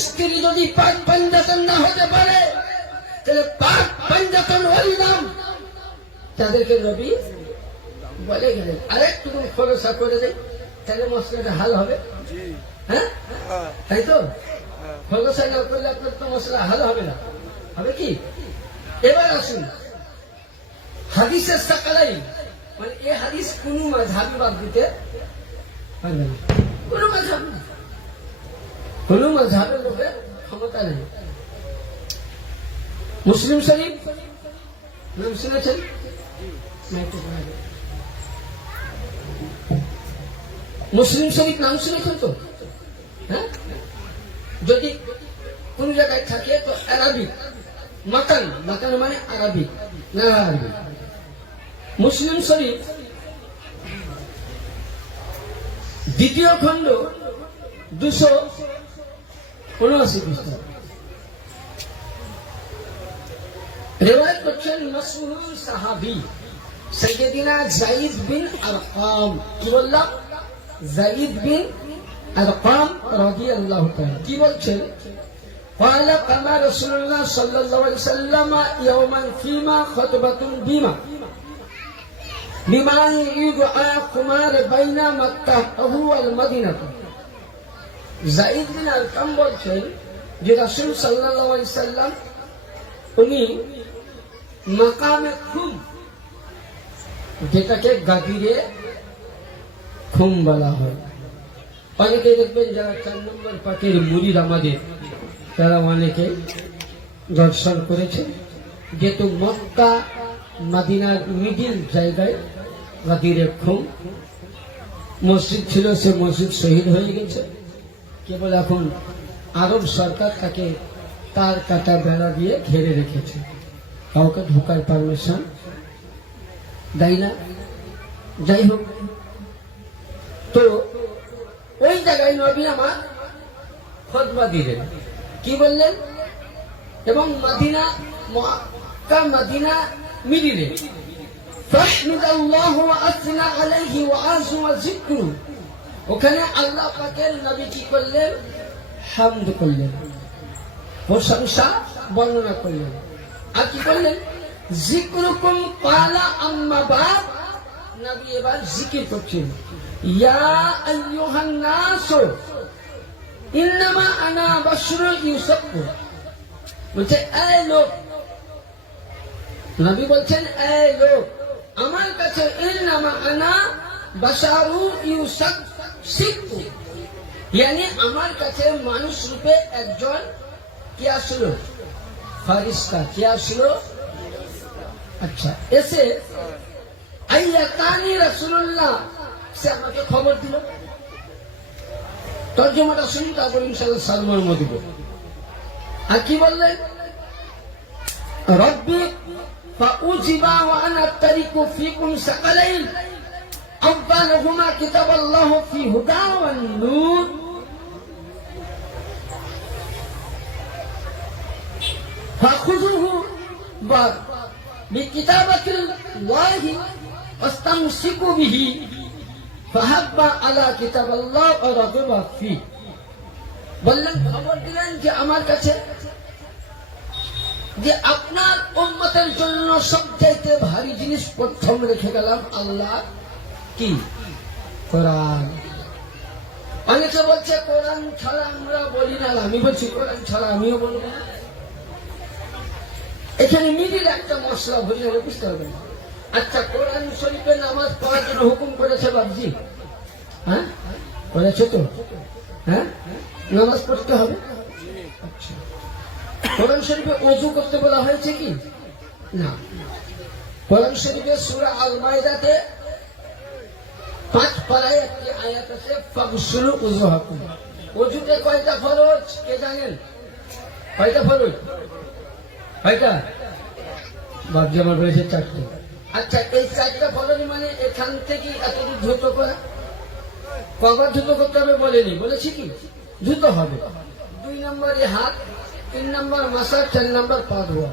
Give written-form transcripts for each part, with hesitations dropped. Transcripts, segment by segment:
স্ত্রী যদি পাক পাঞ্জাতন না হতে পারে তাহলে পাক পাঞ্জাতন ওই নাম তাদেরকে নবী বলে গেলেন। আরেকটু খরচা করে দেয় তাহলে মশলাটা হাল হবে। হ্যাঁ তাই তো, খরচা না করলে আপনার তো মশলা হাল হবে না, হবে কি? এবার আসুন হাদিসের সাকালাই, মানে এই হাদিস কোন মাযহাবী বাদ দিতে পারবে না, কোন মাযহাব না, কোন মাযহাবের লোকের ক্ষমতা নেই। মুসলিম শরীফ নাম শুনেছেন? মুসলিম শরীফ নাম শুনেছেন তো? হ্যাঁ, যদি কোন জায়গায় থাকে তো আরবি মাকান, মাকান মানে আরবি না আরবি। মুসলিম শরীফ দ্বিতীয় খণ্ড 279 পৃষ্ঠা রিওয়ায়াত করছেন মাসহুর সাহাবী সাইয়্যিদিনা যায়েদ বিন আরকাম। কি বললাম? যায়েদ বিন আরকাম রাদিয়াল্লাহু তাআলা কি বলছেন? قال قام رسول الله صلى الله عليه وسلم يوما فيما خطبة بما يدعى خمار بين مكة والمدينة। যায়েদ বিন আরকাম বলছেন যে রাসূল সাল্লাল্লাহু আলাইহি সাল্লাম উনি মাকামে খুম, যেটাকে গাদিরে খুম বলা হয়, অনেকে দেখবেন যারা 4 নম্বর পাকের মুরিদ আমাদের, তারা অনেকে দর্শন করেছে, যেহেতু মক্কা মদিনার মিডিল জায়গায় গাদিরে খুম মসজিদ ছিল, সে মসজিদ শহীদ হয়ে গেছে। কেবল এখন আরব সরকার তাকে তার কাটা বেড়া দিয়ে ঘিরে রেখেছে, কাউকে ঢোকার পারমিশন দেয় না। যাই হোক, তো ওই জায়গায় নবী আমার খুতবা দিলেন, কি বললেন? এবং মদিনা মক্কা মদিনা মিডিলে ফাহমিদাল্লাহু ওয়া আসনা আলাইহি ওয়া আযু ওয়া যিকরু, ওখানে আল্লাহ পাকের নবী কি করলেন? হামদ করলেন, প্রশংসা বর্ণনা করলেন। আর কি করলেন? যিকরুকুম ক্বালা আম্মা বাদ, নবী এবার জিকির করছেন, ইয়া আইয়ুহান নাস ইন্নামা আনা বাশরুন ইউসাফু। বলছে এই লোক, নবী বলছেন এই লোক আমার কাছে, ইন্নামা আনা বাশারু ইউসাফু, মানে আমার কাছে মানুষ রূপে একজন কি আসলো? ফারিস্তা। কি আসলো? আচ্ছা, এসে আইয়াতানি রাসূলুল্লাহ, সে আমাকে খবর দিল। তর্জমাটা শুনি, তারপর ইনশাআল্লাহ সালমান মদিব। আর কি বললেন? রব্বি ফাউজিবা ওয়া আনা তারিকু ফিকুম সাকালাইন আফদালহুমা কিতাবাল্লাহু ফি হুদা ওয়ান নূর ফাখুযুহু বিকিতাবাতিল্লাহি ওয়াস্তামসিকু বিহি ফাহাব্বা আলা কিতাবাল্লাহ ওয়া রাগিবা ফি। বললেন, খবর দিলেন যে আমার কাছে যে আপনার উম্মতের জন্য সবচাইতে ভারী জিনিস প্রথম রেখে গেলাম আল্লাহ কি? কোরআন। অনেকে বলছে কোরআন ছাড়া আমরা বলি না, আমি বলছি কোরআন ছাড়া আমিও বলবো না। এখানে মিডিল একটা মশলা ভরে হলে বুঝতে হবে না। আচ্ছা, কোরআন শরীফে নামাজ পড়ার জন্য হুকুম করেছে বাবজি? হ্যাঁ করেছে তো। হ্যাঁ, নামাজ পড়তে হবে। আচ্ছা, কোরআন শরীফে ওযু করতে বলা হয়েছে কি? না। কোরআন শরীফে সূরা আল মাইদাতে 5 পারায় একটি আয়াত আছে, ফাগসুলু উযুহাকুম। ওযুতে কয়টা ফরজ কে জানেন? কয়টা ফরজ? কয়টা? বাবজি আমার বলেছে 4টে। আচ্ছা, এই 4টা ফরজ মানে এখান থেকে এতদূর দ্রুত করা। কবার দ্রুত করতে হবে বলেনি, বলেছি কি? দ্রুত হবে। 2 নম্বরে হাত, 3 নম্বর মাসা, 4 নম্বর পা ধোয়া।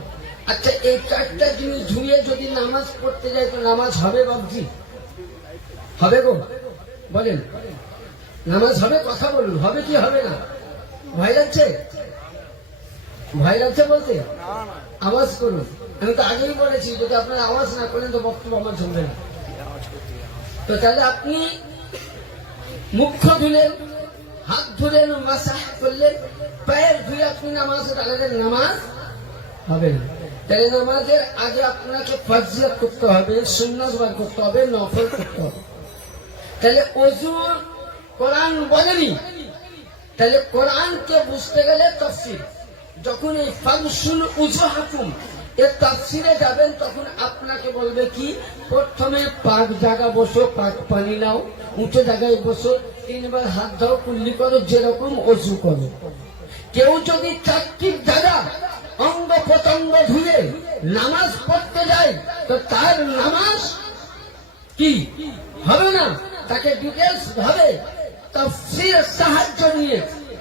আচ্ছা, এই 4টা জিনিস ধুয়ে যদি নামাজ পড়তে যায় তো নামাজ হবে বাবজি? হবে গো? বলেন, নামাজ হবে? কথা বলুন, হবে কি হবে না? ভয় লাগছে? ভয় লাগছে বলতে? আওয়াজ করুন। আমি তো আগেই বলেছি যদি আপনার আওয়াজ না করেন তো বক্তব্য আমার শুনবে না। তো তাহলে আপনি মুখ ধুলেন, হাত ধুলেন, মাসাহ করলেন, পায়ের ধুয়ে আপনি নামাজে দাঁড়ালেন, নামাজ হবে না। তাহলে নামাজের আগে আপনাকে ফরজিয়াত করতে হবে, সুন্নাত বার করতে হবে, নফল করতে হবে। তাহলে ওযু কোরআন বলেনি, তাহলে কোরআনকে বুঝতে গেলে তাফসীর। যখন এই ফামসুল উজুহাকুম এর তাফসীরে যাবেন তখন আপনাকে বলবে কি, প্রথমে পাক জায়গা বসো, পাক পানি নাও, উঁচু জায়গায় বসো, 3 বার হাত দাও, কুল্লি করো, যেরকম ওযু করো। কেউ যদি 4টি জায়গা অঙ্গ প্রত্যঙ্গ ধুয়ে নামাজ পড়তে যায় তো তার নামাজ কি হবে না। তাকে ডিটেলস ভাবে তাফসীরের সাহায্য নিয়ে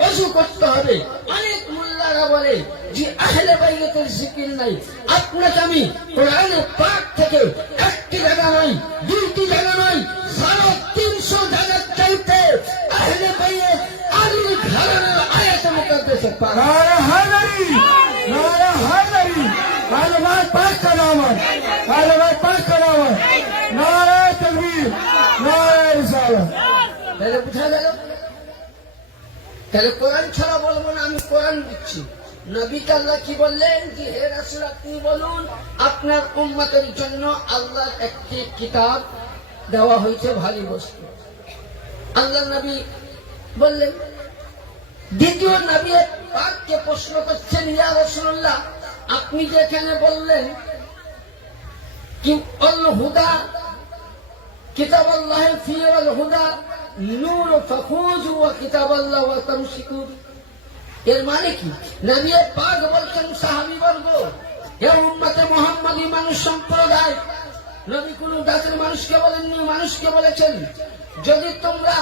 ওযু করতে হবে। অনেক মুল্লারা বলে যে আহলে বাইতের জিকির নাই। আপনাকে আমি কোরআনে পাক থেকে 1টি জায়গা নয়, 2টি জায়গা নয়, 350 জায়গার চাইতে আহলে বাইত আলীর ঘরানার আয়াত মুকাদ্দাসে পাক। नारा हैदरी, नारा हैदरी, आलमाय पाक का नाम है, आलमाय पाक का नाम है, नारा तकबीर, नारा रिसालत। তাহলে বুঝা গেল? তাহলে কোরআন ছাড়া বলবো না, আমি কোরআন দিচ্ছি। নবী আল্লাহ কি বললেন যে হে রাসূল আপনি বলুন আপনার উম্মতের জন্য আল্লাহর একটি কিতাব দেওয়া হয়েছে, ভারী বস্তু। আল্লাহ নবী বললেন। দ্বিতীয় নবী পাককে প্রশ্ন করছেন, ইয়া রাসূলুল্লাহ আপনি যেখানে বললেন কি আল হুদা কিতাবাল্লাহি ফি আল হুদা নূর ফাখুযু ওয়া কিতাবাল্লাহ ওয়া তামসিকু, এর মানে কি? নবী পাক বলছেন সাহাবীবর্গ, হে উম্মতে মুহাম্মাদী মানুষ সম্প্রদায়, নবী কোন জাতির মানুষকে বলেননি, মানুষকে বলেছেন যদি তোমরা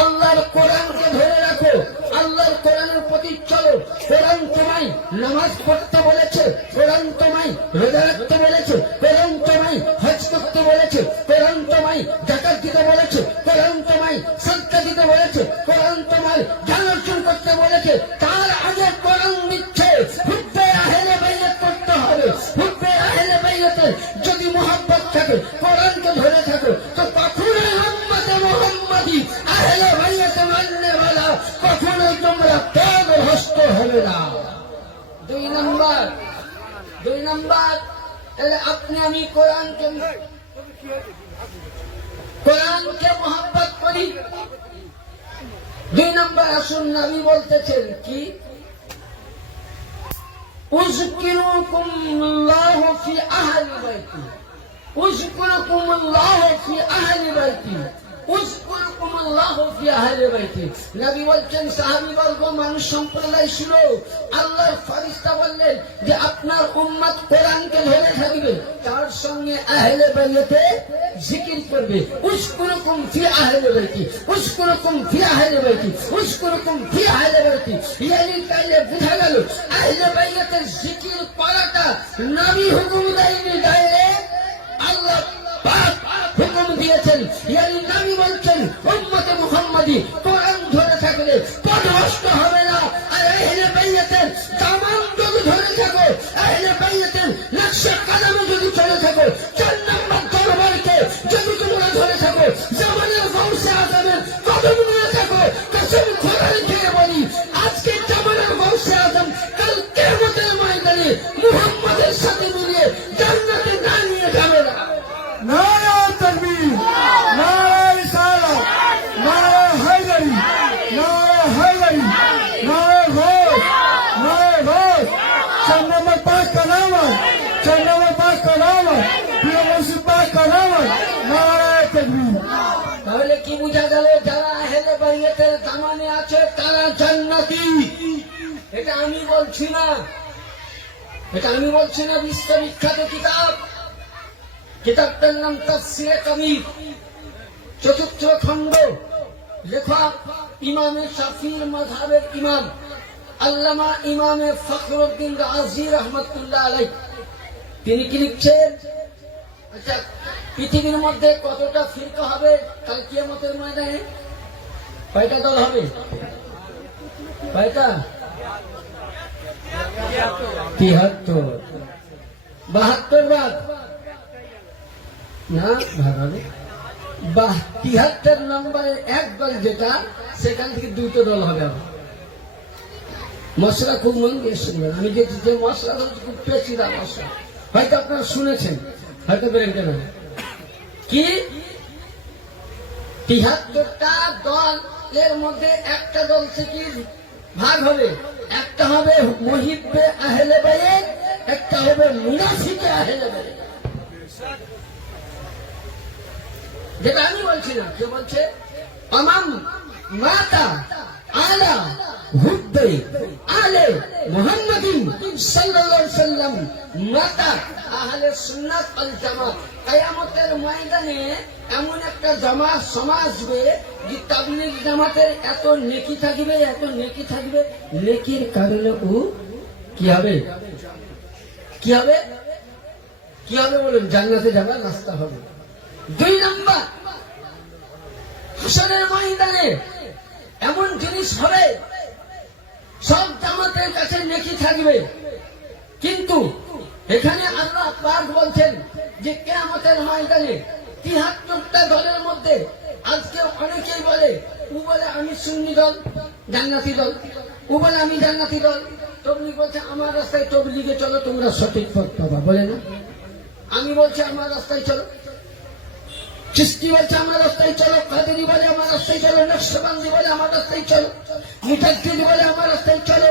আল্লাহর কোরআনকে ধরে রাখো, আল্লাহর কোরআনের প্রতি চলো, কোরআন তোমায় নামাজ পড়তে বলেছে, কোরআন তোমায় রোজা রাখতে বলেছে, কোরআন তোমায় হজ করতে বলেছে, কোরআন তোমায় যাকাত দিতে বলেছে, কোরআন তোমায় সাদকা দিতে বলেছে, কোরআন তোমায় জ্ঞান অর্জন করতে বলেছে, তার আগে কোরআন দিচ্ছে হুব্বে আহলে বাইত করতে হবে। হুব্বে আহলে বাইতের যদি মুহাব্বত থাকে, কোরআনকে ধরে থাকো, তো কখনোই উম্মতে মুহাম্মাদী আহলে বাইত মাননে वाला কখনোই তোমরা পথভ্রষ্ট হবে না। 2 নম্বর তাহলে আপনি আমি কোরআনকে মুহাব্বত করি। 2 নম্বর আসুন নবী বলতেছেন কি, উযকুরুকুমুল্লাহ ফি আহলি বাইতি, উযকুরুকুমুল্লাহ ফি আহলি বাইতি, উযকুরুকুমুল্লাহ ফি আহলি বাইতি। নবী বলছেন সাহাবীবর্গ মানুষ সম্প্রদায় শুনো, আল্লাহর ফেরেশতা বললেন যে আপনার উম্মত কোরআনকে ধরে থাকবে, তার সঙ্গে আহলে বাইতে জিকির করবে। উযকুরুকুম ফি আহলি বাইতি, উযকুরুকুম ফি আহলি বাইতি, উযকুরুকুম ফি আহলি বাইতি। ইয়ানি তাইলে বুঝা গেল আহলে বাইতের জিকির করাটা নবী হুকুম দেয়নি, ডাইরেক্ট আল্লাহ পাক হুকুম দিয়েছেন। ইয়ানি নবী বলছেন উম্মতে মুহাম্মাদী কোরআন ধরে থাকলে পথভ্রষ্ট হবে না। আর আহলে বাইতের দামান যদি ধরে থাকো, আহলে বাইতের নকশে কদমে যদি চলে থাকো, 4 নম্বর দরবারকে যদি তোমরা ধরে থাকো, জামানের গৌসে আজমের কদম নিয়ে থাকো, কসম খোদার খেয়ে বলি আজকে জামানের গৌসে আজম কাল কিয়ামতের ময়দানে মুহাম্মাদের সাথে মিলিয়ে জান্নাতে না নিয়ে যাবে না। नारा तकबीर, नारा रिसालत, नारा हैदरी, नारा हैदरी, नारा गौस, नारा गौस। 4 नंबर पाक का नाम है, 4 नंबर पाक का नाम है, पीर पाक का नाम है, नारा तकबीर। তাহলে কি বোঝা গেল? যারা আহলে বাইতের দামানে আছে তারা জান্নাতি। এটা আমি বলছি না, বিশ্ববিখ্যাত কিতাব, কিতাবটার নাম তাফসীরে কবির, 4th খণ্ড, লেখক ইমামে শাফিঈর মাযহাবের ইমাম আল্লামা ইমামে ফখরুদ্দিন রাজি রহমাতুল্লাহ আলাইহি। তিনি কি লিখছেন? আচ্ছা, পৃথিবীর মধ্যে কতটা ফিরকা হবে কাল কিয়ামতের ময়দানে? কয়টা দল হবে? কয়টা? 73। 72 বাদ না ভাগাবে। 73 নম্বরের এক দল যেটা, সেখান থেকে দুটো দল হবে। মশলা খুব মন দিয়ে শুনবেন। আমি যে মশলা বলছি খুব পেঁচিদা মশলা, হয়তো আপনারা শুনেছেন, হয়তো বেরেন্টে না। কি 73টা দলের মধ্যে একটা দল থেকে ভাগ হবে। একটা হবে মুহিব্বে আহলে বাইত, একটা হবে মুনাফিকে আহলে বাইত। যেটা আমি বলছি না, কে বলছে? আমাম মাতা আলা হুব্বে আলে মুহাম্মাদিন সাল্লাল্লাহু আলাইহি ওয়াসাল্লাম, মাতা আহলে সুন্নাত ওয়াল জামাত। কিয়ামতের ময়দানে এমন একটা জামাত সমাজ আসবে যে তাবলীগ জামাতের এত নেকি থাকবে, এত নেকি থাকবে, নেকির কারণে ও কি হবে? কি হবে? কি হবে বলুন? জান্নাতে যাবার রাস্তা হবে। 2 নম্বর, হাসরের ময়দানে এমন জিনিস হবে, সব জামাতের কাছে নেকি থাকবে, কিন্তু এখানে আল্লাহ পাক বলছেন যে কিয়ামতের ময়দানে 73টা দলের মধ্যে আজকে অনেকেই বলে, ও বলে আমি সুন্নি দল, জান্নাতি দল, ও বলে আমি জান্নাতি দল। তবলিগ বলছে আমার রাস্তায় তবলিগে চলো, তোমরা সঠিক পথ পাবা, বলে না? আমি বলছি আমার রাস্তায় চলো, চিশতি বলছে আমার রাস্তায় চলো, কাদেরি বলে আমার রাস্তায় চলো, নকশবন্দি বলে আমার রাস্তায় চলো, মুতাজ্জিদ বলে আমার রাস্তায় চলো।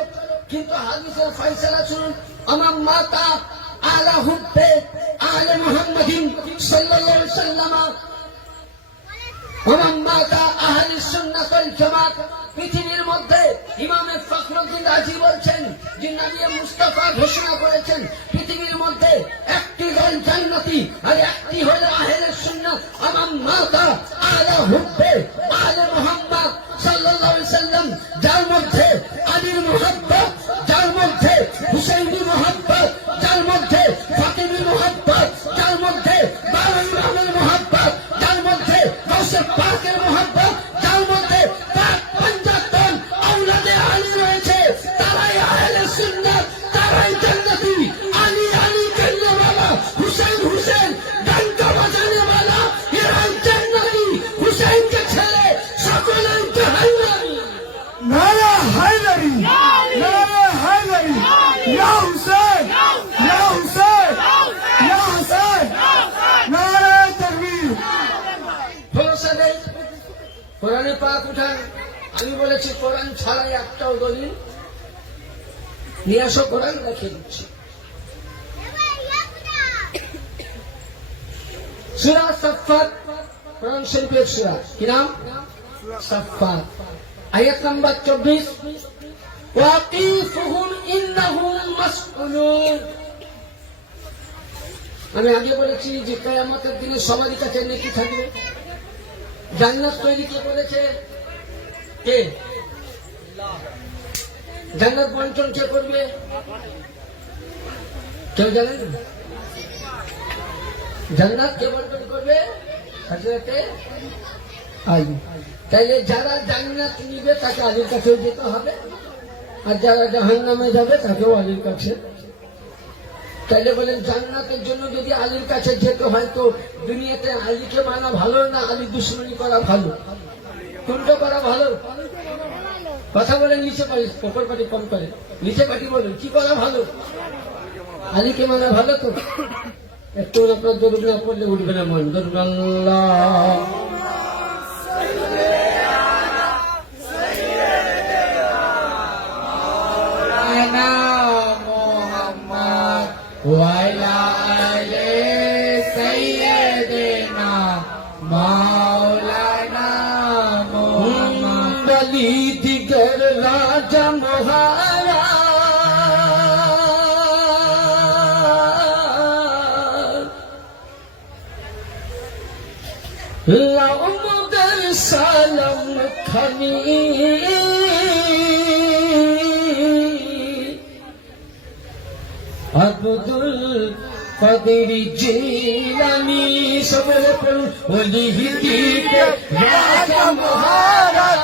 কিন্তু হাদিসের ফয়সালা শুনুন, আমার মাতা আলা হুব্বে আলে মুহাম্মাদিন সাল্লাল্লাহু আলাইহি ওয়াসাল্লাম, আমার মাতা আহলে সুন্নাত ওয়াল জামাত। পৃথিবীর মধ্যে ইমামে ফখরুদ্দিন রাজি বলছেন যে নবী মুস্তাফা ঘোষণা করেছেন পৃথিবীর মধ্যে একটি দল জান্নাতি আর একটি হলো আহলে সুন্নাত। আমার মাতা আলা হুব্বে আলে মুহাম্মদ সাল্লাল্লাহু আলাইহি ওয়াসাল্লাম, যার মধ্যে আলীর মুহাব্বত, যার মধ্যে হুসাইনি মুহাব্বত, যার মধ্যে ফাতিমি মুহাব্বত, যার মধ্যে বাবা ইমামের মুহাব্বত, যার মধ্যে গাউসে পাকের মুহাব্বত, যার মধ্যে পাক পঞ্জাতন আওলাদে আলী রয়েছে, তারাই আহলে সুন্নাত, তারাই জান্নাতি। আলী আলী কান্না বাবা, হুসেন হুসেন ডঙ্কা বাজানে वाला, এরা জান্নাতি। হুসেনকে ছেড়ে সকলেই জাহান্নামী। নারা হায়দারি, নারা হায়দারি, ইয়া হুসেন, ইয়া হুসেন, ইয়া হুসেন, নারা তাকবীর। ভরসা নেই, কোরআনে পাক উঠান। আমি বলেছি কোরআন ছাড়াই একটাও দলিল নিয়ে আসো, কোরআন রেখে দিচ্ছি। সূরা সাফফাত, কোরআন শরীফের সূরা, কি নাম? সাফফাত, আয়াত নাম্বার 24, ওয়াকিফুহুম ইন্নাহুম মাসউলুন। আমি আগে বলেছি যে কিয়ামতের দিনে সবারই কাছে নেকি থাকবে। জান্নাত তৈরি কে করেছে? কে? জান্নাত বন্টন কে করবে? কেউ জানেন? জান্নাত কে বন্টন করবে? হযরতে আলী। তাইলে যারা জান্নাত নিবে তাকে আলীর কাছেও যেতে হবে, আর যারা জাহান্নামে যাবে তাকেও আলীর কাছে। তাইলে বলেন জান্নাতের জন্য যদি আলীর কাছে যেতে হয়, তো দুনিয়াতে আলীকে মানা ভালো না আলী দুশ্মনী করা ভালো? কোনটা করা ভালো? কথা বলে নিচে পারি, ওপর পাটি কম করে, নিচে পাটি বলুন কি করা ভালো? আলীকে মানা ভালো তো? একটু আপনার দরুদ না পড়লে উঠবে না মন। দরুদ আল্লাহ ওয়াইলা আলে সাইয়্যিদিনা মাওলানা মুহাম্মদ। বলি দিগর রাজা মহারা, লাও মগর সালাম খানি, আব্দুল কাদের জিলানী। সবরে পড়ুন, ওলি দিকে রাজা মহারাজ,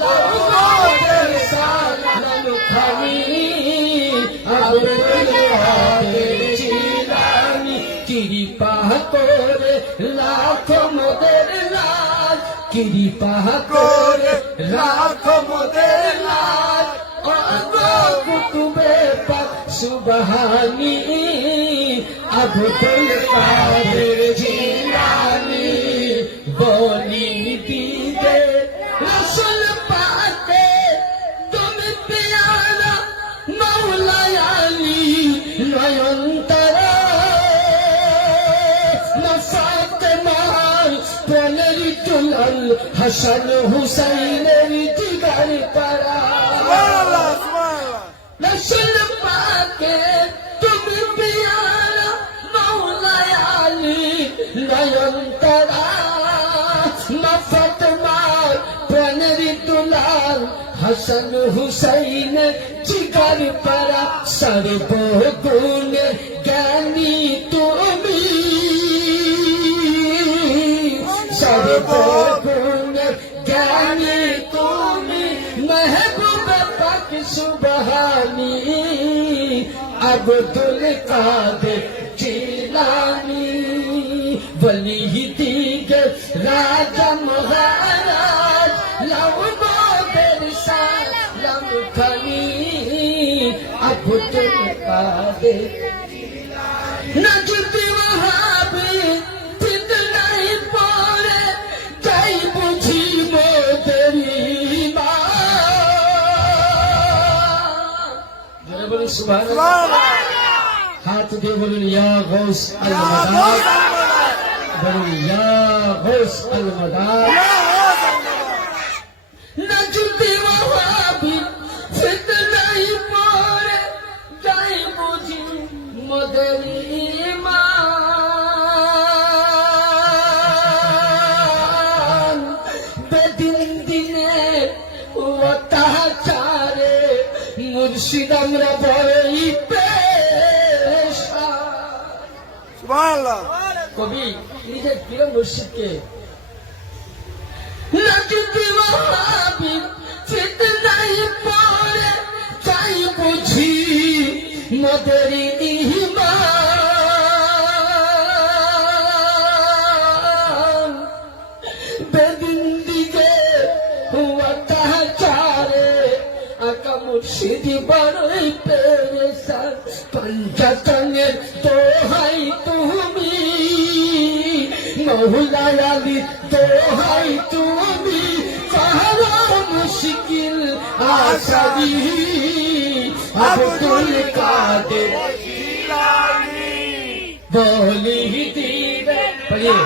লাও মগর সালাম জিলানি কৃপা করে রাখো মোদের লাজ, কৃপা করে রাখো মোদের লাজ। ও গো কুতুবে পাক সুবহানি আব্দুল কাদের জিলানি বলি দিবে রসুল পাকে তুমি পিয়ারা মৌলা আলী নয়নতারা ফাতেমার প্রাণের দুলাল হাসান হুসাইনের জিগার পারা রসুল পাকে তুমি পিয়ারা মৌলা আলী নয়নতারা ফাতেমার প্রাণের দুলাল হাসান হুসাইন জিগার পারা সর্বগুণ জ্ঞানী তুমি, সর্বগুণ জ্ঞানী তুমি মেহবুব পাক সুবহানি আব্দুল কাদের জিলানি বলি দিগে রাজা মহারাজ লাউ মোদের সালাম খানি আব্দুল কাদের নজদি ওয়াহাবি ফিতনায় পড়ে যাই বুঝি মোদের ঈমান। জোরে বলুন সুবহানাল্লাহ। হাত দিয়ে বলুন ইয়া গৌস আল মাদাদ, বলুন ইয়া গৌস আল মাদাদ। নজদি ওয়াহাবি ফিতনায় পড়ে যাই বুঝি মোদের ঈমান। বেদিন দিনে অত্যাচারে মুর্শিদ আমরা বড়ই পেরেশান। সুবহানাল্লাহ। কবি নিজের প্রিয় মুর্শিদকে নজদি ওয়াহাবি ফিতনায় পড়ে যাই বুঝি মোদের ঈমান। বেদিন দিকে অত্যাচারে আকা মুর্শিদ বড়ই পেরেশান। পঞ্চতনের দোহাই তুমি মৌলা আলী, দোহাই তুমি কারো মুশকিল আসারি আব্দুল কাদের জিলানি বলি দিবে। পড়িয়ে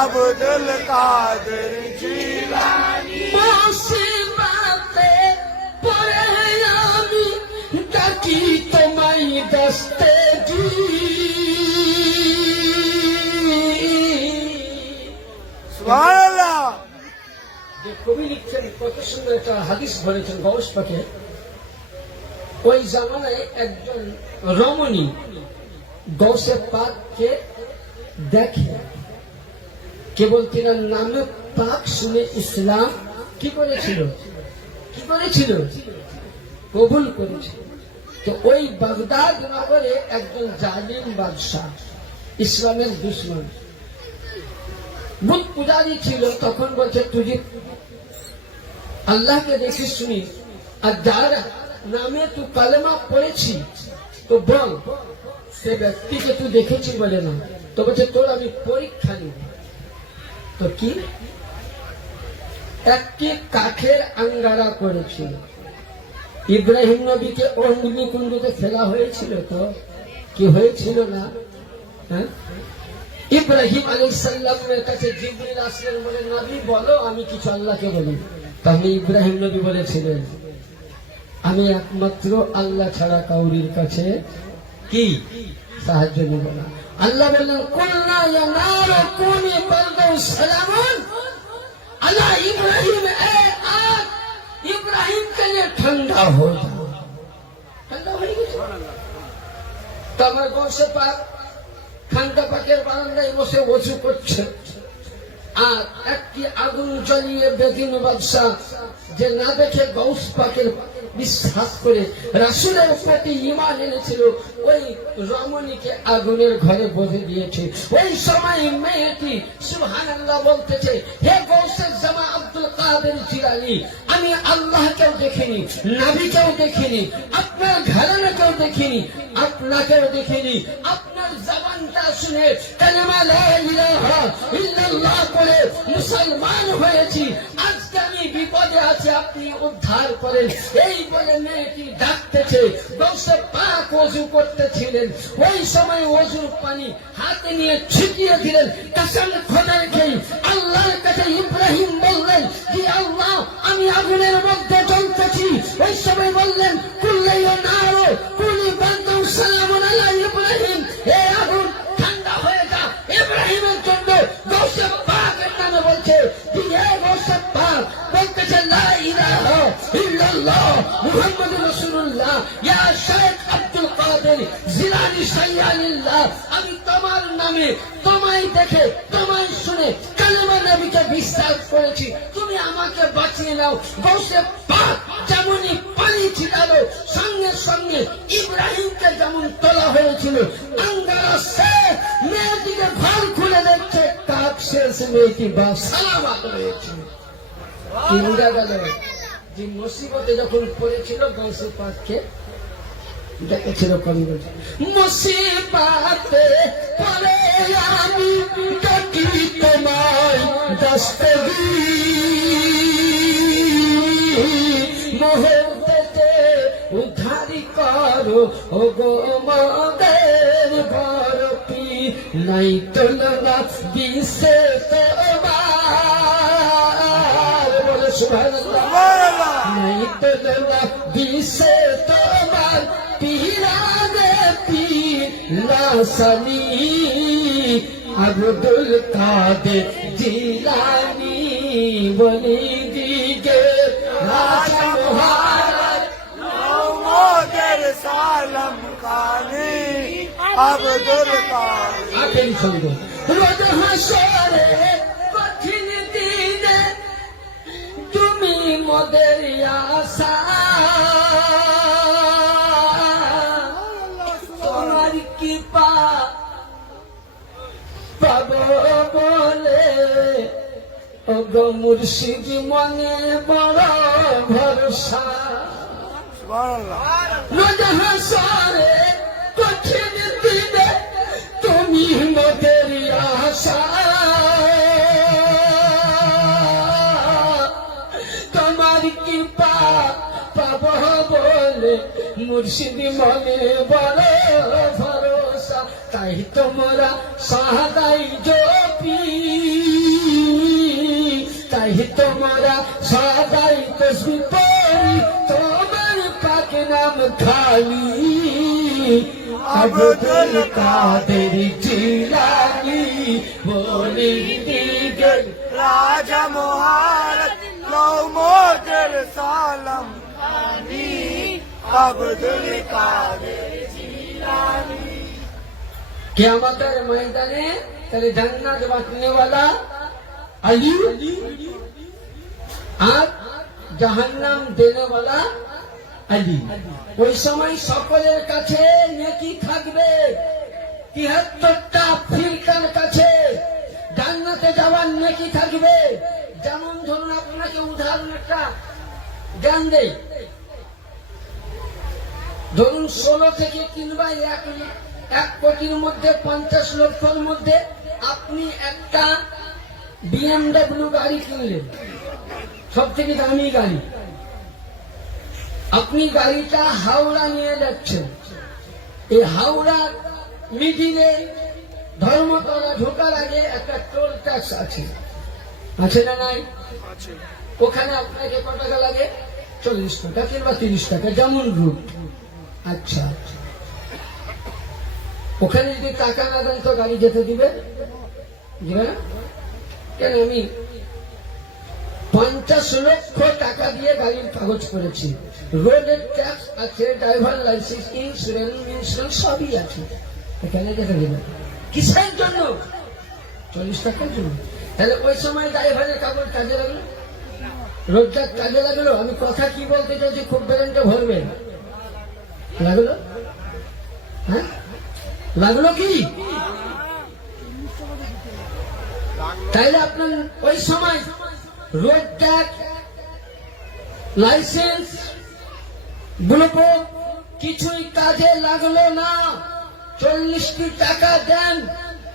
আব্দুল কাদের জিলানি মুসিবতে পড়ে আমি ডাকি তোমায় দস্তে সুবহানাল্লাহ। যে কবি লিখছেন কত সুন্দর একটা হাদিস বলেছেন গৌস পাকে। ওই জামানায় একজন রমণী গৌসে পাককে দেখে, কেবল তিনার নামে পাক শুনে ইসলাম কি করেছিল, কি করেছিল, কবুল করেছিল। তো ওই বাগদাদ নগরে একজন জালিম বাদশাহ, ইসলামের দুশ্মন, বুত পূজারী ছিল। তখন বলছে তুই আল্লাহকে দেখিস শুনি, আর যার নামে তুই কালেমা পড়েছি তো বল সে ব্যক্তিকে তুই দেখেছি বলে না। তো বলছে তোর আমি পরীক্ষা নিব। তো কি? একটি কাঠের আঙ্গারা করেছিল, ইব্রাহিম নবীকে অগ্নিকুণ্ডতে ফেলা হয়েছিল, তো কি হয়েছিল না? হ্যাঁ, ইব্রাহিম আলাইহিস সালামের কাছে জিবরিল আসলেন, বলে নবী বলো আমি কিছু আল্লাহকে বলি। তাহলে ইব্রাহিম নবী বলেছিলেন আমি একমাত্র আল্লাহ ছাড়া কাউরির কাছে কি সাহায্য নেব না। আল্লাহ বললেন কুলনা ইয়া নারু কুনি বারদান সালামুন আলা ইব্রাহিম, এ আগ ইব্রাহিম কে লিয়ে ঠান্ডা হয়ে যাও। ঠান্ডা হয়ে গেছে। তো আমার বংশে পাক খান্ডা পাকের বারান্দায় বসে ওযু করছে, আর একটি আগুন জ্বলিয়ে বেদিন বাদশাহ যে না দেখে গৌস পাকের বিশ্বাস করে রাসূলের প্রতি ঈমান এনেছিল, ওই রমণীকে আগুনের ঘরে বেঁধে দিয়েছে। ওই সময় মেয়েটি সুবহানাল্লাহ বলতেছে, হে গৌসের জামা আব্দুল কাদের জিলানী, আমি আল্লাহকেও দেখিনি, নবীকেও দেখিনি, আপনার ঘরানাকেও দেখিনি, আপনাকেও দেখিনি। আপনার জবানটা শুনে কালেমা লা ইলাহা ইল্লাল্লাহ করে মুসলমান হয়েছি। আজকে আমি বিপদে আছি, আপনি উদ্ধার করেন। এই বলে মেয়েটি ডাকতেছে। গৌসে পাক ওযু করতেছিলেন। ওই সময় ওযুর পানি হাতে নিয়ে ছিটিয়ে দিলেন। কসম খোদার খেয়ে আল্লাহর কাছে ইব্রাহিম বললেন, যে আল্লাহ, আমি আগুনের মধ্যে জ্বলতেছি। ওই সময় বললেন, কুল্লাইয়া নারো কুলি বান্দু সালামুন আলা ইব্রাহিম, হে আগুন ঠান্ডা হয়ে যা ইব্রাহিমের জন্য। গৌসে পাকের নামে বলছে, হে গৌসে পাক বলতেছে, লা ইলাহা ইল্লাল্লাহ মুহাম্মাদুর রাসূলুল্লাহ, ইয়া শেখ আব্দুল কাদের জিলানী সাইয়ালিল্লাহ, আমি তোমার নামে, তোমায় দেখে, তোমায় শুনে কালেমা নবীকে বিশ্বাস করেছি, তুমি আমাকে বাঁচিয়ে নাও। গৌসে পাক যেমনই পানি ছিটালো, সঙ্গে সঙ্গে ইব্রাহিমকে যেমন তোলা হয়েছিল। আঙ্গারা শেখ মেয়েটিকে ঘর খুলে দেখছে, কাক শেষ মেয়েটি বা সালামাত রয়েছে। কি বোঝা গেল? যে মুসিবতে যখন পড়েছিল গৌসে পাককে দেখেছিল কবি বলছে, মুসিবতে পড়ে আমি ডাকি তোমায় দস্তগীর, মুহূর্তে উদ্ধারি করো ও গো মোদের বরপি, নাই তুলনা বিশ্বে তোমার। বলে সুবহানাল্লাহ। নাই তুলনা বিশ্বে তোমার, পিরানে পিরাসানি আব্দুল কাদের জিলানী, বলি দিগে রাজা মহারাজ মোদের সালাম কানে আব্দুল কাদের। আখেরি ছন্দ। রোজ হাসরে কঠিন দিনে তুমি মোদের আশা, তোমার কৃপা পাব বলে ও গো মুর্শিদ মনে বড় ভরসা। রোজ হাসরে কঠিন দিনে তুমি মোদের আশা, তোমার কৃপা পাব বলে মুর্শিদ মনে বড় ভরসা। তাই তোমরা সাহাদাই জপি, তাই তোমরা সাহাদাই তসবিহ পড়ি, তোমার পাক নাম খালি আব্দুল কাদের জিলানী, বলি দিগে রাজা মহারাজ লও মোদের সালাম কানে আব্দুল কাদের জিলানী। কিয়ামতের ময়দানে তাহলে জান্নাত বাঁটने वाला अली আর জাহান্নাম দেने वाला अली। ওই সময় সকলের কাছে নেকি থাকবে, ৭৩টা ফিরকার কাছে জান্নাতে যাওয়ার নেকি থাকবে। যেমন ধরুন আপনাকে উদাহরণ একটা জ্ঞান দেই, ধরুন ১৬ থেকে কিংবা ১ কোটির মধ্যে ৫০ লক্ষর মধ্যে আপনি একটা BMW গাড়ি কিনলেন, সব থেকে দামি গাড়ি। আপনি গাড়িটা হাওড়া নিয়ে যাচ্ছেন। এই হাওড়া মিডিলে ধর্মতলা ঢোকার আগে একটা টোল ট্যাক্স আছে, আছে না নাই? ওখানে আপনাকে কত টাকা লাগে? ৪০ টাকা কিংবা ৩০ টাকা, যেমন রুট। আচ্ছা, ওখানে যদি টাকা না দেন তো গাড়ি যেতে দিবে? দিবে না কেন? আমি ৫০ লক্ষ টাকা দিয়ে গাড়ির কাগজ করেছি, রোডের ট্যাক্স আছে, ড্রাইভার লাইসেন্স, ইন্স্যুরেন্স সবই আছে, এখানে যেতে দিবে। কিসের জন্য? ৪০ টাকার জন্য। তাহলে ওই সময় ড্রাইভারের কাগজ কাজে লাগলো, রোজগার কাজে লাগলো। আমি কথা কি বলতে চাইছি খুব ব্রেনটা ভরবেন। লাগলো? হ্যাঁ লাগলো কি? তাইলে আপনার ওই সময় রোড ট্যাক্স, লাইসেন্স, গ্লুকো কিছুই কাজে লাগলো না। 40টি টাকা দেন,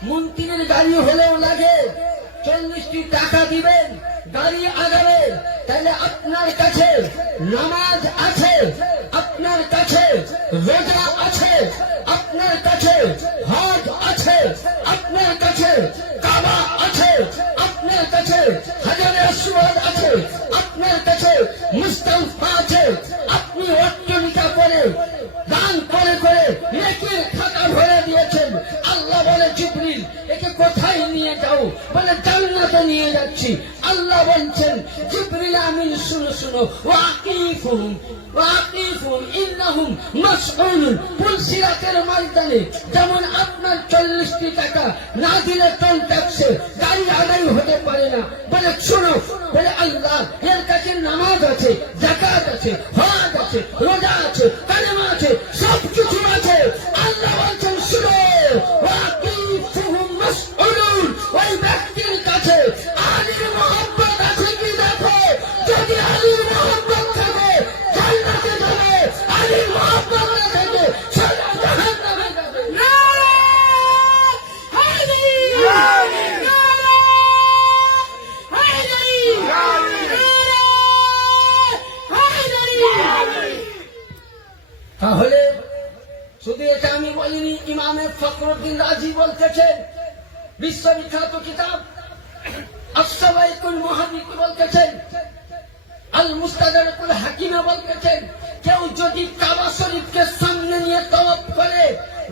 মন্ত্রীর গাড়ি হলেও লাগে, 40টি টাকা দিবেন, গাড়ি আগাবে। তাহলে আপনার কাছে নামাজ আছে, আপনার কাছে রোজা আছে, আপনার কাছে হজ আছে, আপনার কাছে কাবা আছে, আপনার কাছে হাজারে আসওয়াদ আছে, আপনার কাছে মুস্তাফা আছে। আপনি অট্টলিকা করে দান করে করে নেকির খাতা ভরে দিয়েছেন। আল্লাহ বলে জিবরিল একে কোথায় নিয়ে যাও? বলে জান্নাতে নিয়ে যাচ্ছি। আল্লাহ বলছেন জিবরিল আমিন শুনো শুনো, ওয়াকিফুহুম ওয়াকিফুহুম ইন্নাহুম মাসউলুন। পুলসিরাতের ময়দানে যেমন আপনার 40টি টাকা না দিলে টোল ট্যাক্সে গাড়ি আদায় হতে পারে না। বলে শোনো, বলে আল্লাহ এর কাছে নামাজ আছে, যাকাত আছে, হজ আছে, রোজা আছে, কালেমা আছে, সব কিছু আছে। আল্লাহ বলছেন শুনো, ওয়াকিফুহুম মাসউলুন। ওই ব্যক্তির কাছে আলীর মহব্বত আছে কি দেখো। যদি আলীর মহব্বত থাকে জান্নাতে যাবে, আলীর মহব্বত না থাকে জাহান্নামে যাবে। তাহলে শুধু এটা আমি বলিনি, ইমামে ফখরুদ্দিন রাজি বলতেছেন, বিশ্ববিখ্যাত কিতাব আস-সাওয়াইকুল মুহাদ্দিস বলতেছেন, আল মুস্তাদরাকুল হাকিমে বলতেছেন, কেউ যদি কাবা শরীফকে সামনে নিয়ে তওয়াফ করে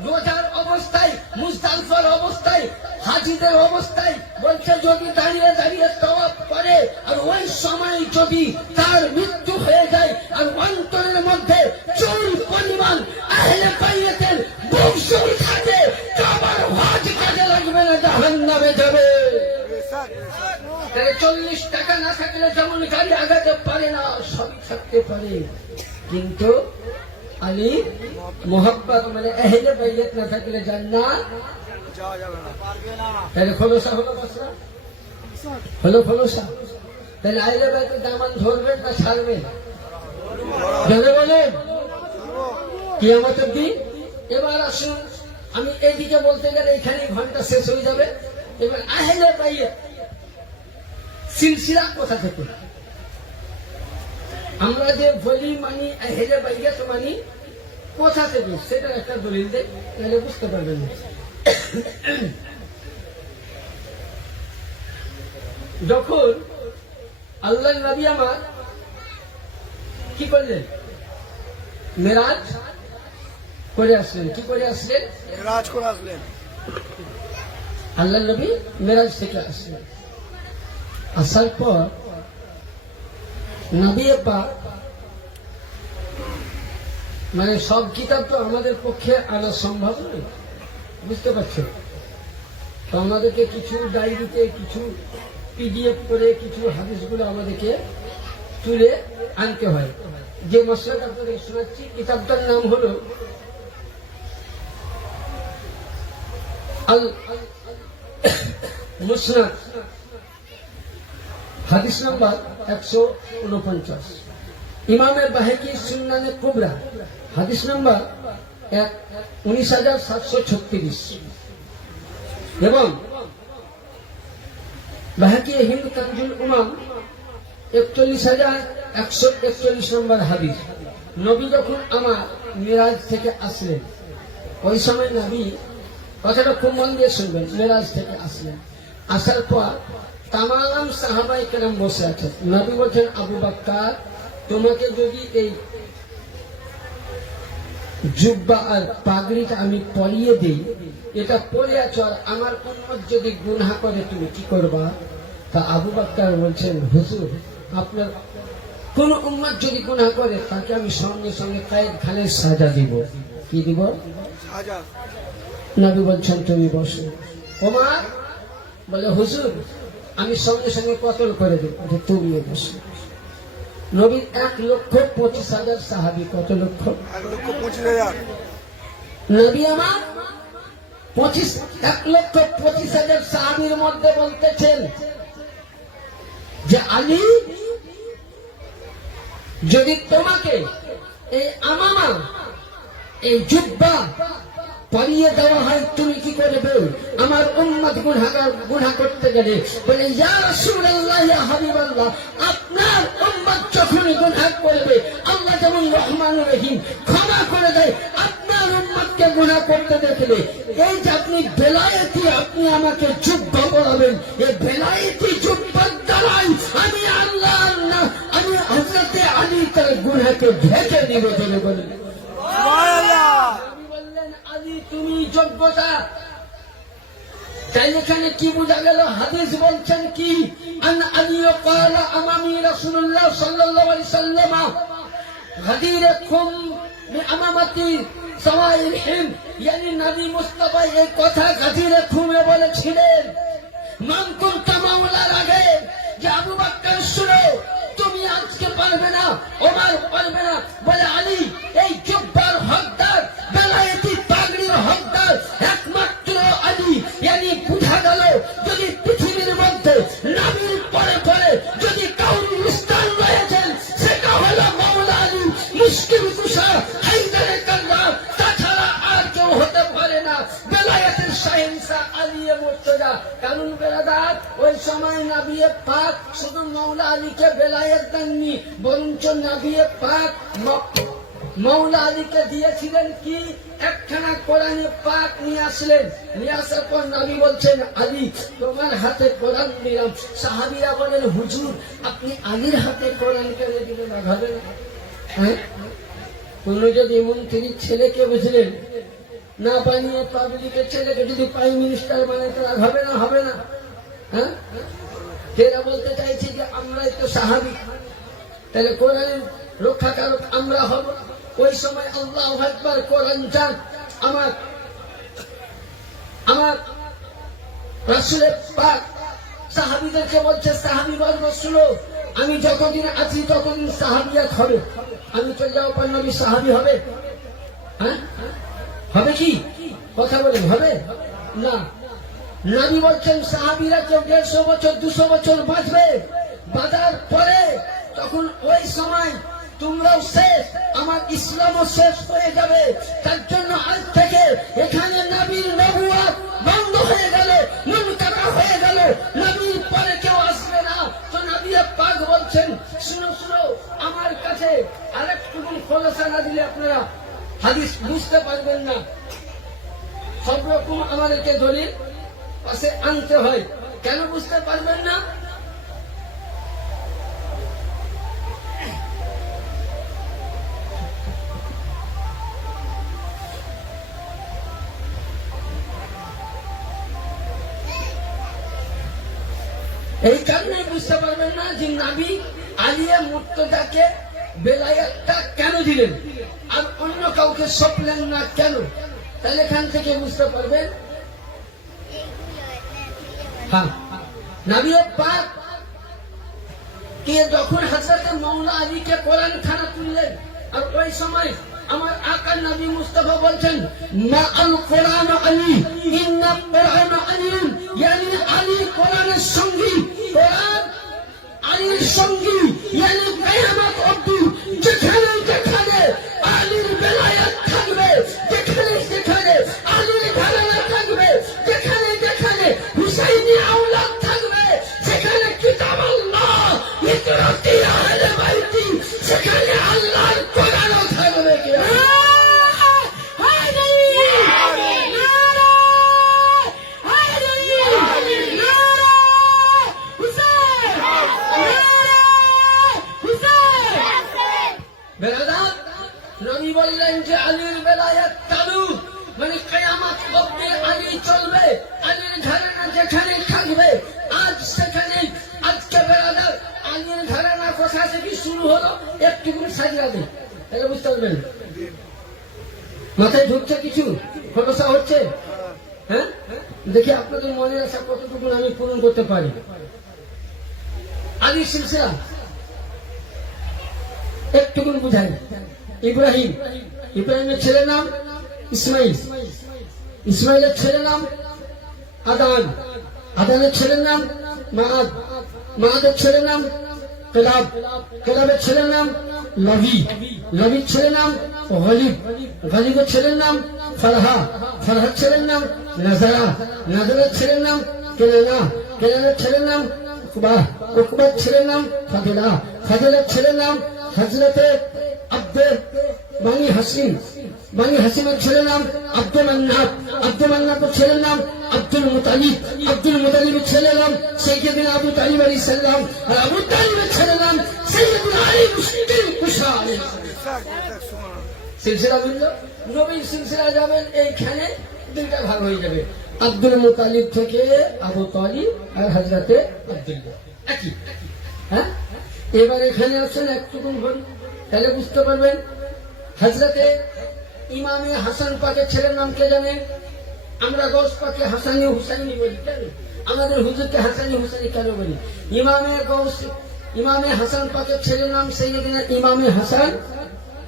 রোজার অবস্থায়, মুজদালিফার অবস্থায়, হাজীদের অবস্থায়, বলছে যদি দাঁড়িয়ে দাঁড়িয়ে তওয়াফ করে আর ওই সময় যদি তার মৃত্যু হয়ে যায় আর অন্তরের মধ্যে চুল পরিমাণ আহলে বাইতের বংশই থাকে, কাবার হজ কাজে লাগবে না, জাহান্নামে যাবে। 40 টাকা না থাকলে যেমন গাড়ি আগাতে পারে না, সবই থাকতে পারে, কিন্তু আলী মোহাব্বত মানে আহলে বাইত না থাকলে জান্নাত যাওয়া যাবে না, পারবে না। তাহলে খোলসা হলো বসরা, হলো খোলসা। তাহলে আহলে বাইতের দামান ধরবেন না ছাড়বেন? ধরে বলেন কিয়ামতের দিন। এবার আসুন, আমি এইদিকে বলতে গেলে এখানে ঘন্টা শেষ হয়ে যাবে। এবার আহলে বাইত সিলসিলা কোথা থেকে? আমরা যে বলি মানি আহলে বাইত মানি কোথা থেকে, সেটা একটা দলিল দেয়, তাহলে বুঝতে পারবেন না। যখন আল্লাহ নবী আমার কি করলেন? মেরাজ করে আসলেন। কি করে আসলেন? মেরাজ করে আসলেন। আল্লাহ নবী মেরাজ থেকে আসলেন। আসার পর নবী পাক মানে সব কিতাব তো আমাদের পক্ষে আনা সম্ভব নয়, বুঝতে পারছো তো। আমাদেরকে কিছু ডায়েরিতে, কিছু পিডিএফ করে কিছু হাদিসগুলো আমাদেরকে তুলে আনতে হয়। যে মশলাটা আপনাদের শোনাচ্ছি, কিতাবটার নাম হলো আল মুসনাদ, হাদিস নাম্বার 149। ইমামের বাহেকি সুন্নানে কুবরা, হাদিস নাম্বার 19,736 এবং বাহেকি হিন্দ কানজুল উমাম 41,141 নম্বর হাদিস। নবী যখন আমার মেরাজ থেকে আসলেন, ওই সময় নবী, কথাটা খুব মন দিয়ে শুনবেন, মেরাজ থেকে আসলেন। আসার পর তামাম সাহাবায়ে কেরাম বসে আছেন। নবী বলছেন, আবু বকর তোমাকে যদি এই জুব্বা আর পাগড়িটা আমি পরিয়ে দেই, এটা পরে আছো, আর আমার উম্মত যদি গুনাহ করে তুমি কি করবা? তা আবু বকর বলছেন, হুজুর আপনার কোন উম্মত যদি গুনাহ করে তাকে আমি সঙ্গে সঙ্গে কায়েদ খানের সাজা দিব। কি দিব? সাজা। নবী বলছেন তুমি বসো। ওমর বলে, হুজুর আমি সঙ্গে সঙ্গে কতল করে দেবো, যে তুমিও বসো। নবীর 1,25,000 সাহাবী, কত লক্ষ? 1,25,000। নবী আমার 1,25,000 সাহাবীর মধ্যে বলতেছেন যে আলী, যদি তোমাকে এই আমামা, এই জুব্বা পরিয়ে দেওয়া হয়, তুমি কি করবে? আমার উম্মত গুনাহ করতে গেলে বলে, ইয়া রাসূলুল্লাহ, ইয়া হাবিবাল্লাহ, আপনার উম্মত যখন গুনাহ করবে, আল্লাহ যেমন রহমানুর রহিম ক্ষমা করে দেয়, আপনার উম্মতকে গুনাহ করতে দেখলে এই যে আপনি বেলায়েতি, আপনি আমাকে জুব্বা পরাবেন, এই বেলায়েতি জুব্বার দ্বারাই আমি আল্লাহ না, আমি হযরতে আলী তার গুনাহকে ঢেকে দিব বলে বলেন। আলী তুমি যোগ্যতা। তাই এখানে কি বোঝা গেল? হাদিস বলছেন কি, আন আলী قال امامي رسول الله صلى الله عليه وسلم غديركم بامامتي سواء الحين, يعني নবী মুস্তাফা এই কথা গাদিরে খুমে বলেছিলেন। মান কুনতা মাওলার আগে যে আবু বকর শুনো, তুমি আজকে পারবে না, ওমর পারবে না, বলে আলী এই জুব্বার হকদার, বেলায়েতি পাগড়ির হকদার একমাত্র আলী। yani বুঝা গেল, যদি পৃথিবীর মধ্যে নবীর পরে পরে যদি কাউর স্থান রয়েছেন, সেটা হলো মাওলা আলী, মুশকিল কুশা, হায়দারে কাল্লাম, তাছাড়া আর কেউ হতে পারে না। বেলায়েতের শাহেনশাহ আলী মুর্তজা। কারণ বেরাদার, ওই সময় নবী পাক শুধু মাওলা আলীকে বেলায়েত দেননি, বরঞ্চ নবী পাক মাওলা আলীকে দিয়েছিলেন কি, একখানা কোরআনে পাক নিয়ে আসলেন। নিয়ে আসার পর নবী বলছেন, আলী তোমার হাতে কোরআন দিলাম। সাহাবীরা বলেন, হুজুর আপনি আলীর হাতে কোরআন কেন দিলেন? হবে না? হ্যাঁ, কোন যদি মন্ত্রীর ছেলেকে বুঝলেন না বানিয়ে পাবলিকের ছেলেকে যদি প্রাইম মিনিস্টার বানাতে, হবে না? হবে না? হ্যাঁ, এরা বলতে চাইছি যে আমরাই তো সাহাবী, তাহলে কোরআনের রক্ষাকারক আমরা হব। ওই সময় আল্লাহু আকবার, কোরআন জান, আমার রাসূলের পাক সাহাবীদেরকে বলছে, সাহাবীবর্গ শুনো, আমি যতদিন আছি ততদিন সাহাবিয়াত হবে। আমি চলে যাওয়ার পর নবী সাহাবী হবে? হ্যাঁ, হবে কি? কথা বলেন, হবে না? নবী বলছেন সাহাবীরা কেউ 150 বছর 200 বছর বাঁচবে, বাঁচার পরে তখন ওই সময় তোমরাও শেষ, আমার ইসলামও শেষ হয়ে যাবে। তার জন্য আজ থেকে এখানে নবীর নবুয়ত বন্ধ হয়ে গেল, মুনকারা হয়ে গেল, নবীর পরে কেউ আসবে না। তো নবী পাক বলছেন, শুনো শুনো, আমার কাছে আরেকটু খোলাসা না দিলে আপনারা হাদিস বুঝতে পারবেন না। সব রকম আমাদেরকে দলিল পাশে আনতে হয়। কেন বুঝতে পারবেন না? এই কারণে বুঝতে পারবেন না যে নবী আলিয়া মুর্তজাকে বেলায়েতটা কেন দিলেন আর অন্য কাউকে সঁপলেন না কেন। তাহলে এখান থেকে বুঝতে পারবেন। হ্যাঁ, নবী পাক কে যখন হযরতে মাওলা আলীকে কোরআন খানা তুললেন, আর ওই সময় আমার আকা নবী মুস্তাফা বলছেন, মা আল কোরআন আলী, ইন্না কোরআন আলী, yani আলী কোরআনের সঙ্গী, কোরআন আলীর সঙ্গী, yani কিয়ামত অবধি যেখানে যেখানে আলীর বেলায়েত থাকবে, যেখানে যেখানে আলীর ঘরানা থাকবে, যেখানে যেখানে হুসাইনি আওলাদ থাকবে, সেখানে কিতাব আল্লাহ, ইতরাতি আহলে বাইতি, সেখানে আল্লাহর কোরআনও থাকবে। কি নবী বললেন যে আলীর বেলায়েত চালু, মানে কিয়ামত অবধি আলী চলবে, আলীর ঘরানা যেখানে থাকবে। আজ সেখানে আজকে বেরাদার আলীর ঘরানা কোথা থেকে শুরু হলো একটু করে সাজিয়ে দেন, তাহলে বুঝতে পারবেন। মাথায় ঢুকছে কিছু, খোলসা হচ্ছে? হ্যাঁ, দেখি আপনাদের মনে আসা কতটুকু আমি পূরণ করতে পারি। আলী সিলসিলা একটুকুন বুঝাই। ইব্রাহিম, ইব্রাহিমের ছেলের নাম ইসমাইল, ইসমাইলের ছেলের নাম আদান, আদানের ছেলের নাম মাআদ, মাআদের ছেলের নাম কেলাব, কেলাবের ছেলের নাম লবি, লবির ছেলের নাম গলিব, গলিবের ছেলের নাম ফারহা, ফারহার ছেলের নাম নাজারা, নাজারের ছেলের নাম কেলেনা, কেলেনের ছেলের নাম উকবা, উকবার ছেলের নাম ফাদিলা, ফাদিলের ছেলের নাম হযরতে আব্দুল বানি হাসিম, বানি হাসিমের ছেলের নাম আব্দুল মান্নাফ, আব্দুল মান্নাফের ছেলের নাম আব্দুল মুতালিব, আব্দুল মুতালিবের ছেলের নাম সাইয়্যিদুনা আবু তালিব আলাইহিস সালাম, আর আবু তালিবের ছেলের নাম সাইয়্যিদুনা আলী মুশকিল কুশা আলাইহিস সালাম। সিলসিলা বুঝলো? নবীর সিলসিলা যাবেন এইখানে দুইটা ভাগ হয়ে যাবে, আব্দুল মুতালিব থেকে আবু তালিব আর হযরতে আব্দুল্লাহ একই। হ্যাঁ, এবার এখানে আসেন একটুকুন বলি, তাহলে বুঝতে পারবেন। হযরতে ইমামে হাসান পাকের ছেলের নাম কে জানেন? আমরা গৌস পাকে হাসানি হুসাইনি বলি, কেন? আমাদের হুজুরকে হাসানি হুসাইনি কেন বলি? ইমামে গৌস, ইমামে হাসান পাকের ছেলের নাম সাইয়্যিদুনা ইমামে হাসান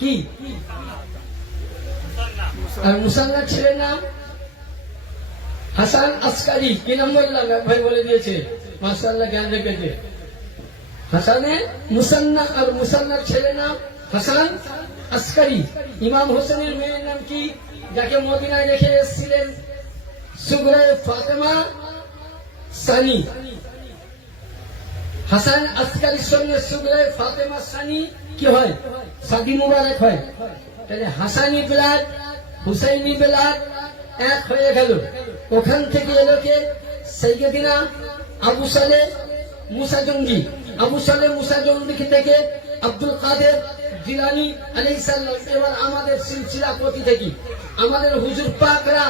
কি, আর মুসান্নার ছেলের নাম হাসান আসকারি। কি নাম বললাম? ভাই বলে দিয়েছে, মাশাআল্লাহ, জ্ঞান রেখেছে। হাসানে মুসান্না আর মুসান্নার ছেলের নাম হাসান আসকারি। ইমাম হোসেনের মেয়ের নাম কি, যাকে মদিনায় রেখে এসেছিলেন? সুগরা ফাতেমা সানি। হাসান আসকারির সঙ্গে সুগরা ফাতেমা সানি কি হয়? শাদী মুবারক হয়। তাহলে হাসানি বিলাদ, হুসাইনি বিলাদ এক হয়ে গেল। ওখান থেকে এলো কে? সাইয়্যিদিনা আবু সালেহ মুসা জঙ্গি, আবু সালেহ মুসা জঙ্গি থেকে আব্দুল কাদের জিলানী আলাইহিস সালাম। এবার আমাদের সিলসিলাপতি থেকে আমাদের হুজুর পাকরা,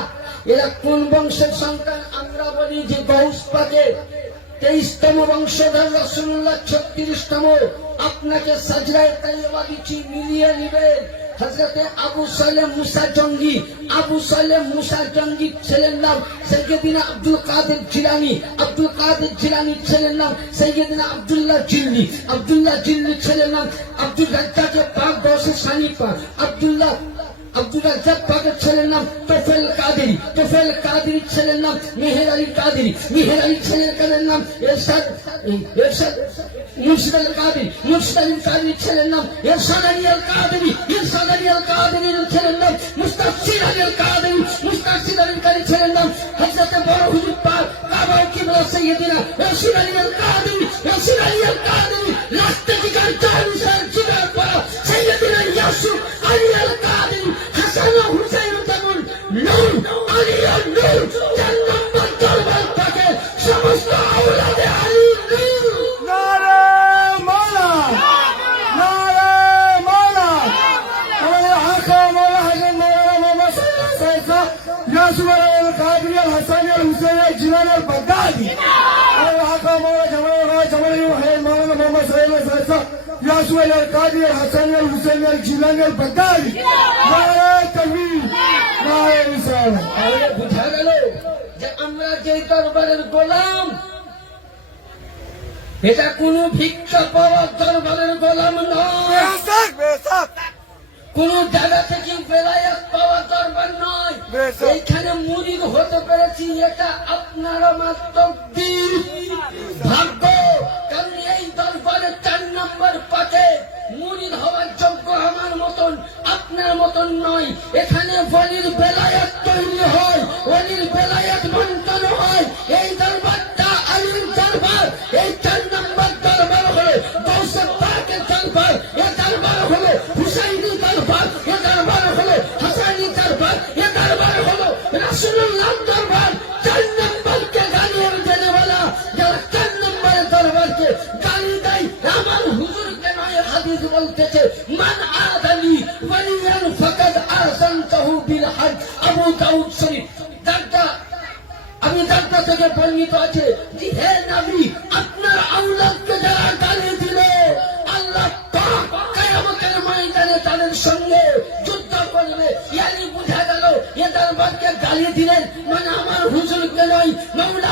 এরা কোন বংশের সন্তান? আমরা বলি যে গৌস পাকের 23তম বংশধর, রাসূলুল্লাহ 36তম। আপনাকে সাজরায়ে তাইয়্যিবা দিচ্ছি, মিলিয়ে নেবেন। হযরতে আবু সালেহ মুসা জঙ্গি, আবু সালেহ মুসা জঙ্গির ছেলের নাম সাইয়্যিদিনা আব্দুল কাদের জিলানী, আব্দুল কাদের জিলানীর ছেলের নাম সাইয়্যিদিনা আব্দুল্লাহ জিল্লি, আব্দুল্লাহ জিল্লির ছেলের নাম আব্দুল রাজ্জাক পাক বংশের সানি পাক, আব্দুল্লাহ আব্দুল রাজ্জাক পাকের ছেলের নাম তোফেল কাদেরী, তোফেল কাদেরীর ছেলের নাম মেহের আলী কাদেরী, মেহের আলীর ছেলের নাম এরশাদ, এরশাদ মুর্শিদ আল কাদেরী, মুর্শিদ আলী কাদেরীর ছেলের নাম এরশাদ আলী আল কাদেরী, এরশাদ আলী আল কাদেরীর ছেলের নাম মুস্তাফসির আলী আল কাদেরী, মুস্তাফসির আলী কাদেরীর ছেলের নাম হযরতে বড় হুজুর পাক কাবা কিবলা সাইয়্যিদিনা রশিদ আলী আল কাদেরী, রশিদ আলী আল কাদেরী। রাস্তা দিকার চারুসার জিগার পড়া সাইয়্যিদিনা ইয়াসুফ আলী আল কাদেরী। হাসান ও হুসাইন যেমন নূর, আলী আর নূর, 4 নম্বর দরবার পাকে সমস্ত আওলাদে আলী নূর। নারে মাওলা, নারে মাওলা। আমাদের আকা মাওলা হাসান মাওলানা মোহাম্মদ সাইফা ইয়াসুফ আল কাদরি আল হাসানি আল হুসাইন আল জিলানী আল বাগদাদি। আমাদের আকা মাওলা জামাল মাওলানা মোহাম্মদ সাইফা ইয়াসুফ আল কাদরি আল হাসানি আল হুসাইন আল জিলানী আল বাগদাদি। নারে তাকবীর, নারে রিসালাত। তাহলে বুঝা গেল যে আমরা যে দরবারের গোলাম, এটা কোন ভিক্ষা পাওয়ার দরবারের গোলাম নয়, কোন জায়গা থেকে বেলায়াত পাওয়ার দরবার নয়। এইখানে মুরিদ হতে পেরেছি, এটা আপনারা মাত্র ভাগ্য। কারণ এই দরবারের 4 নম্বর পাকে মুরিদ হওয়ার যোগ্য আমার মতন, আপনার মতন নয়। এখানে ওলির বেলায়াত তৈরি হয়, ওলির বেলায়াত বন্টন হয়। এই দরবারটা আলীর দরবার। এই 4 নম্বর দরবার হলো গৌসে পাকের দরবার, এ দরবার হলো হুসাইনি দরবার, এ দরবার হলো হাসানি দরবার, এ দরবার হলো রাসূলুল্লাহ দরবার। 4 নম্বরকে গালি দেনে वाला, যারা 4 নম্বরের দরবারকে গালি দেয়, আমার হুজুরকে নয়। হাদিস বলতেছে মান আদালি ওয়ালিয়ান ফাকাদ আযানতাহু বিল হজ। আবু দাউদ শরীফ। আমি দাদা থেকে বর্ণিত আছে যে হে নবী, আপনার আওলাদকে যারা গালি দিল, আল্লাহ পাক কিয়ামতের ময়দানে তাদের সঙ্গে যুদ্ধ করবে। ইয়ানি বুঝা গেল এ দরবারকে গালি দিলেন মানে আমার হুজুরকে নয়, মাওলা